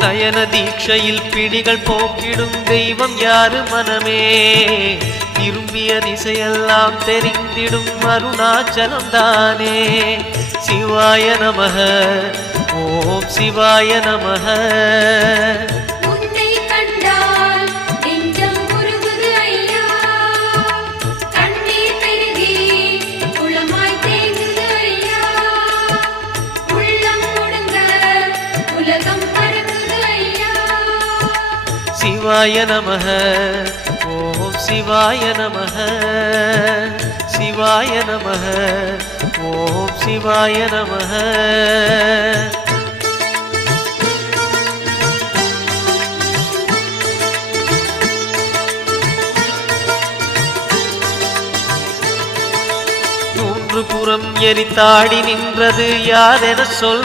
நயன தீட்சையில் பிடிகள் போக்கிடும் தெய்வம் யாரு மனமே திரும்பிய திசையெல்லாம் தெரிந்திடும் அருணாச்சலம் தானே சிவாய நமக ஓம் சிவாய நமக சிவாய நமக ஓம் சிவாய நமக சிவாய நமக ஓம் சிவாய நமக மூன்று புறம் எரித்தாடி நின்றது யாரென சொல்